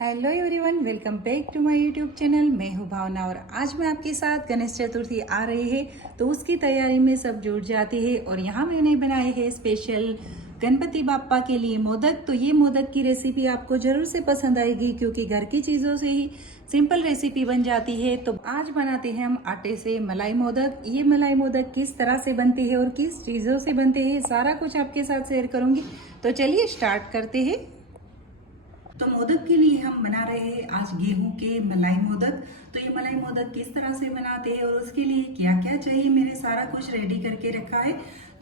Hello everyone, welcome back to my YouTube channel. मैं हूं भावना और आज मैं आपके साथ गणेश चतुर्थी आ रही है तो उसकी तैयारी में सब जुट जाते हैं। और यहाँ मैंने बनाए हैं स्पेशल गणपति बाप्पा के लिए मोदक। तो ये मोदक की रेसिपी आपको जरूर से पसंद आएगी क्योंकि घर की चीज़ों से ही सिंपल रेसिपी बन जाती है। तो आज बनाते हैं हम आटे से मलाई मोदक। ये मलाई मोदक किस तरह से बनते हैं और किस चीज़ों से बनते हैं सारा कुछ आपके साथ शेयर करूँगी। तो चलिए स्टार्ट करते हैं। तो मोदक के लिए हम बना रहे हैं आज गेहूं के मलाई मोदक। तो ये मलाई मोदक किस तरह से बनाते हैं और उसके लिए क्या क्या चाहिए, मैंने सारा कुछ रेडी करके रखा है।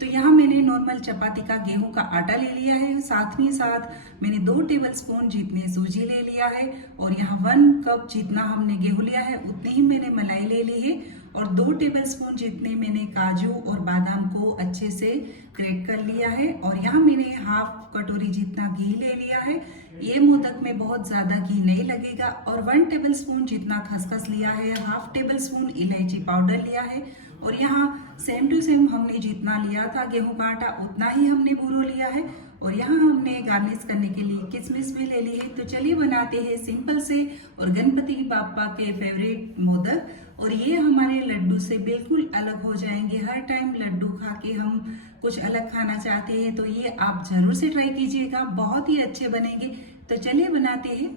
तो यहाँ मैंने नॉर्मल चपाती का गेहूं का आटा ले लिया है, साथ में साथ मैंने 2 टेबलस्पून जितने सूजी ले लिया है और यहाँ 1 कप जितना हमने गेहूं लिया है उतनी ही मैंने मलाई ले ली है और 2 टेबलस्पून जितने मैंने काजू और बादाम को अच्छे से ग्रेट कर लिया है और यहाँ मैंने हाफ कटोरी जितना घी ले लिया है। ये मोदक में बहुत ज़्यादा घी नहीं लगेगा। और 1 टेबलस्पून जितना खसखस लिया है, हाफ टेबल स्पून इलायची पाउडर लिया है और यहाँ सेम टू सेम हमने जितना लिया था गेहूं का आटा उतना ही हमने बूरो लिया है और यहाँ हमने गार्निश करने के लिए किशमिश भी ले ली है। तो चलिए बनाते हैं सिंपल से और गणपति बाप्पा के फेवरेट मोदक। और ये हमारे लड्डू से बिल्कुल अलग हो जाएंगे। हर टाइम लड्डू खा के हम कुछ अलग खाना चाहते हैं तो ये आप जरूर से ट्राई कीजिएगा, बहुत ही अच्छे बनेंगे। तो चलिए बनाते हैं।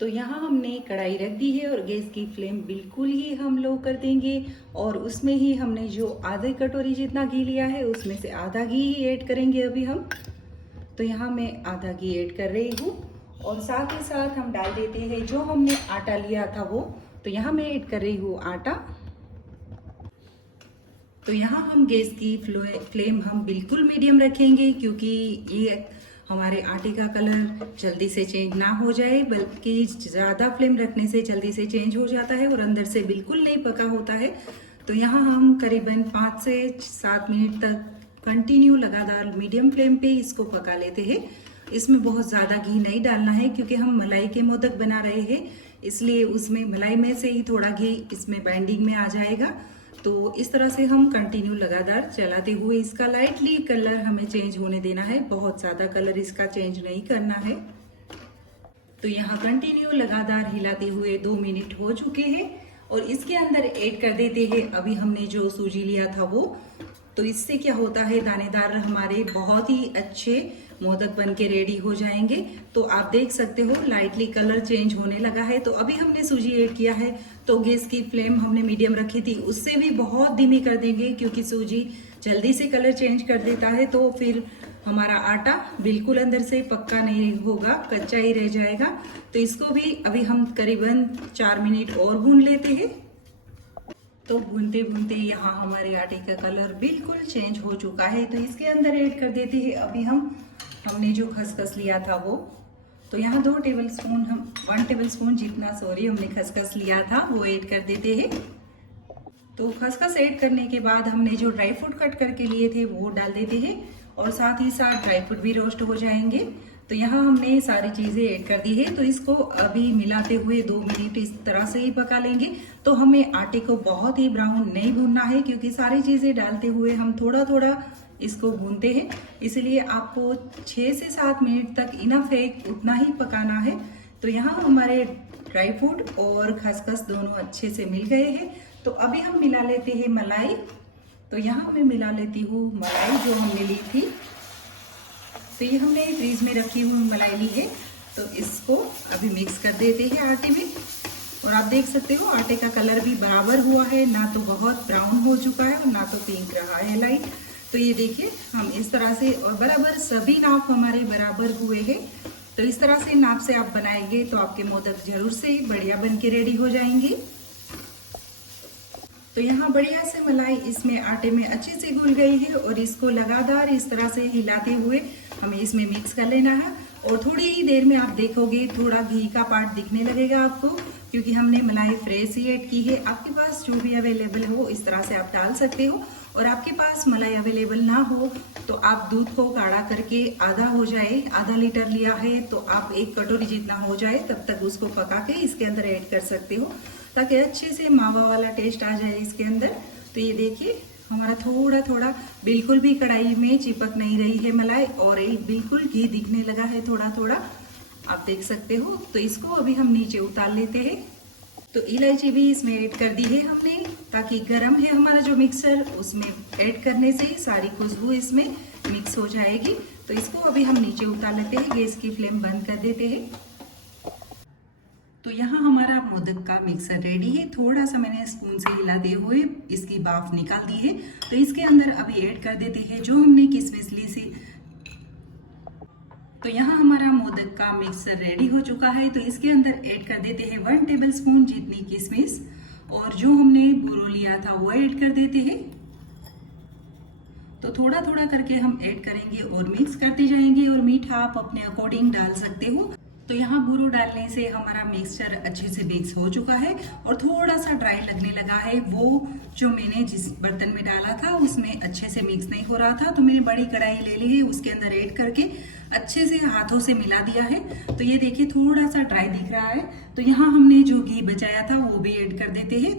तो यहाँ हमने कढ़ाई रख दी है और गैस की फ्लेम बिल्कुल ही हम लो कर देंगे और उसमें ही हमने जो आधे कटोरी जितना घी लिया है उसमें से आधा घी ही ऐड करेंगे अभी हम। तो यहाँ मैं आधा घी ऐड कर रही हूँ और साथ ही साथ हम डाल देते हैं जो हमने आटा लिया था वो। तो यहाँ मैं ऐड कर रही हूँ आटा। तो यहाँ हम गैस की फ्लेम हम बिल्कुल मीडियम रखेंगे क्योंकि ये हमारे आटे का कलर जल्दी से चेंज ना हो जाए, बल्कि ज़्यादा फ्लेम रखने से जल्दी से चेंज हो जाता है और अंदर से बिल्कुल नहीं पका होता है। तो यहाँ हम करीबन 5 से 7 मिनट तक कंटिन्यू लगातार मीडियम फ्लेम पे इसको पका लेते हैं। इसमें बहुत ज़्यादा घी नहीं डालना है क्योंकि हम मलाई के मोदक बना रहे हैं, इसलिए उसमें मलाई में से ही थोड़ा घी इसमें बाइंडिंग में आ जाएगा। तो इस तरह से हम कंटिन्यू लगातार चलाते हुए इसका लाइटली कलर हमें चेंज होने देना है, बहुत ज़्यादा कलर इसका चेंज नहीं करना है। तो यहाँ कंटिन्यू लगातार हिलाते हुए 2 मिनट हो चुके हैं और इसके अंदर ऐड कर देते हैं अभी हमने जो सूजी लिया था वो। तो इससे क्या होता है, दानेदार हमारे बहुत ही अच्छे मोदक बन के रेडी हो जाएंगे। तो आप देख सकते हो लाइटली कलर चेंज होने लगा है। तो अभी हमने सूजी ऐड किया है तो गैस की फ्लेम हमने मीडियम रखी थी, उससे भी बहुत धीमी कर देंगे क्योंकि सूजी जल्दी से कलर चेंज कर देता है। तो फिर हमारा आटा बिल्कुल अंदर से पक्का नहीं होगा, कच्चा ही रह जाएगा। तो इसको भी अभी हम करीबन 4 मिनट और भून लेते हैं। तो भूनते भूनते यहाँ हमारे आटे का कलर बिल्कुल चेंज हो चुका है। तो इसके अंदर ऐड कर देते हैं अभी हमने जो खसखस लिया था वो। तो यहाँ 1 टेबलस्पून जितना हमने खसखस लिया था वो ऐड कर देते हैं। तो खसखस ऐड करने के बाद हमने जो ड्राई फ्रूट कट करके लिए थे वो डाल देते हैं और साथ ही साथ ड्राई फ्रूट भी रोस्ट हो जाएंगे। तो यहाँ हमने सारी चीज़ें ऐड कर दी है। तो इसको अभी मिलाते हुए 2 मिनट इस तरह से ही पका लेंगे। तो हमें आटे को बहुत ही ब्राउन नहीं भूनना है क्योंकि सारी चीज़ें डालते हुए हम थोड़ा थोड़ा इसको भूनते हैं, इसलिए आपको 6 से 7 मिनट तक इनफ है, उतना ही पकाना है। तो यहाँ हमारे ड्राई फ्रूट और खसखस दोनों अच्छे से मिल गए हैं। तो अभी हम मिला लेते हैं मलाई। तो यहाँ मैं मिला लेती हूँ मलाई जो हमने ली थी। तो ये हमने फ्रीज में रखी हुई मलाई ली है। तो इसको अभी मिक्स कर देते हैं आटे में और आप देख सकते हो आटे का कलर भी बराबर हुआ है, ना तो बहुत ब्राउन हो चुका है और ना तो पिंक रहा है लाइट। तो ये देखिए हम इस तरह से और बराबर सभी नाप हमारे बराबर हुए हैं। तो इस तरह से नाप से आप बनाएंगे तो आपके मोदक जरूर से बढ़िया बन के रेडी हो जाएंगे। तो यहाँ बढ़िया से मलाई इसमें आटे में अच्छे से घुल गई है और इसको लगातार इस तरह से हिलाते हुए हमें इसमें मिक्स कर लेना है। और थोड़ी ही देर में आप देखोगे थोड़ा घी का पार्ट दिखने लगेगा आपको, क्योंकि हमने मलाई फ्रेश ही ऐड की है। आपके पास जो भी अवेलेबल हो इस तरह से आप डाल सकते हो। और आपके पास मलाई अवेलेबल ना हो तो आप दूध को गाढ़ा करके आधा हो जाए, आधा लीटर लिया है तो आप 1 कटोरी जितना हो जाए तब तक उसको पका के इसके अंदर ऐड कर सकते हो ताकि अच्छे से मावा वाला टेस्ट आ जाए इसके अंदर। तो ये देखिए हमारा थोड़ा थोड़ा बिल्कुल भी कढ़ाई में चिपक नहीं रही है मलाई और एक बिल्कुल घी दिखने लगा है थोड़ा थोड़ा। आप देख सकते हो। तो इसको अभी हम नीचे उतार लेते हैं। तो इलायची भी इसमें ऐड कर दी है हमने, ताकि गरम है हमारा जो मिक्सर, उसमें ऐड करने से ही सारी खुशबू इसमें मिक्स हो जाएगी। तो इसको अभी हम नीचे उतार लेते हैं, गैस की फ्लेम बंद कर देते हैं। तो यहाँ हमारा मोदक का मिक्सर रेडी है। थोड़ा सा मैंने स्पून से हिलाते हुए इसकी भाप निकाल दी है। तो इसके अंदर अभी ऐड कर देते हैं जो हमने किशमिश ली थी। तो यहाँ हमारा मोदक का मिक्सर रेडी हो चुका है। तो इसके अंदर ऐड कर देते हैं 1 टेबलस्पून जितनी किशमिश, और जो हमने बुरो लिया था वो ऐड कर देते हैं। तो थोड़ा थोड़ा करके हम ऐड करेंगे और मिक्स करते जाएंगे, और मीठा आप अपने अकॉर्डिंग डाल सकते हो। तो यहाँ बुरो डालने से हमारा मिक्सचर अच्छे से मिक्स हो चुका है, और थोड़ा सा ड्राई लगने लगा है। वो जो मैंने जिस बर्तन में डाला था उसमें अच्छे से मिक्स नहीं हो रहा था, तो मैंने बड़ी कढ़ाई ले ली है, उसके अंदर ऐड करके अच्छे से हाथों से मिला दिया है। तो ये देखिए थोड़ा सा ड्राई दिख रहा है। तो यहाँ हमने जो घी बचाया था वो भी ऐड कर देते हैं।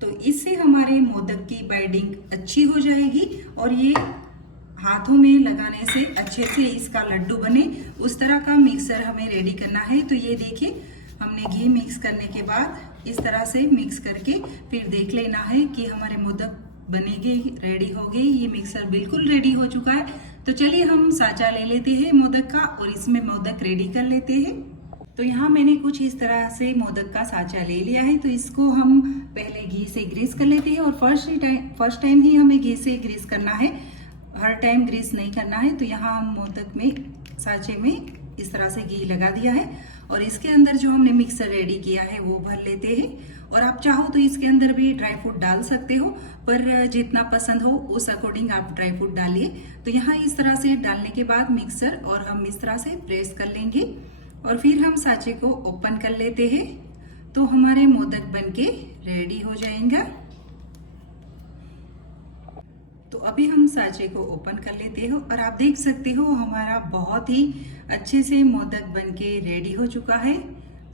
तो इससे हमारे मोदक की बाइंडिंग अच्छी हो जाएगी, और ये हाथों में लगाने से अच्छे से इसका लड्डू बने, उस तरह का मिक्सर हमें रेडी करना है। तो ये देखिए हमने घी मिक्स करने के बाद इस तरह से मिक्स करके फिर देख लेना है कि हमारे मोदक बनेंगे, रेडी हो गए। ये मिक्सर बिल्कुल रेडी हो चुका है। तो चलिए हम साचा ले लेते हैं मोदक का, और इसमें मोदक रेडी कर लेते हैं। तो यहाँ मैंने कुछ इस तरह से मोदक का साचा ले लिया है। तो इसको हम पहले घी से ग्रीस कर लेते हैं, और फर्स्ट टाइम ही हमें घी से ग्रीस करना है, हर टाइम ग्रीस नहीं करना है। तो यहाँ हम मोदक में साचे में इस तरह से घी लगा दिया है, और इसके अंदर जो हमने मिक्सर रेडी किया है वो भर लेते हैं। और आप चाहो तो इसके अंदर भी ड्राई फ्रूट डाल सकते हो, पर जितना पसंद हो उस अकॉर्डिंग आप ड्राई फ्रूट डालिए। तो यहाँ इस तरह से डालने के बाद मिक्सर और हम इस तरह से प्रेस कर लेंगे, और फिर हम साचे को ओपन कर लेते हैं। तो हमारे मोदक बनके रेडी हो जाएगा। तो अभी हम साचे को ओपन कर लेते हो, और आप देख सकते हो हमारा बहुत ही अच्छे से मोदक बनके रेडी हो चुका है।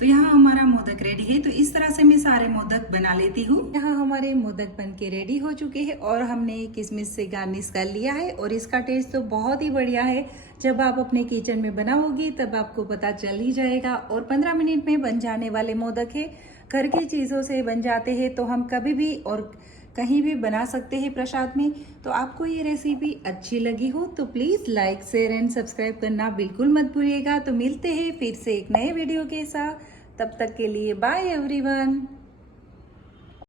तो यहाँ हमारा मोदक रेडी है। तो इस तरह से मैं सारे मोदक बना लेती हूँ। यहाँ हमारे मोदक बनके रेडी हो चुके हैं, और हमने किशमिश से गार्निश कर लिया है, और इसका टेस्ट तो बहुत ही बढ़िया है। जब आप अपने किचन में बनाओगी तब आपको पता चल ही जाएगा। और 15 मिनट में बन जाने वाले मोदक है, घर की चीज़ों से बन जाते हैं। तो हम कभी भी और कहीं भी बना सकते हैं प्रसाद में। तो आपको ये रेसिपी अच्छी लगी हो तो please like, share and subscribe करना बिल्कुल मत भूलिएगा। तो मिलते हैं फिर से एक नए वीडियो के साथ। तब तक के लिए बाय एवरीवन।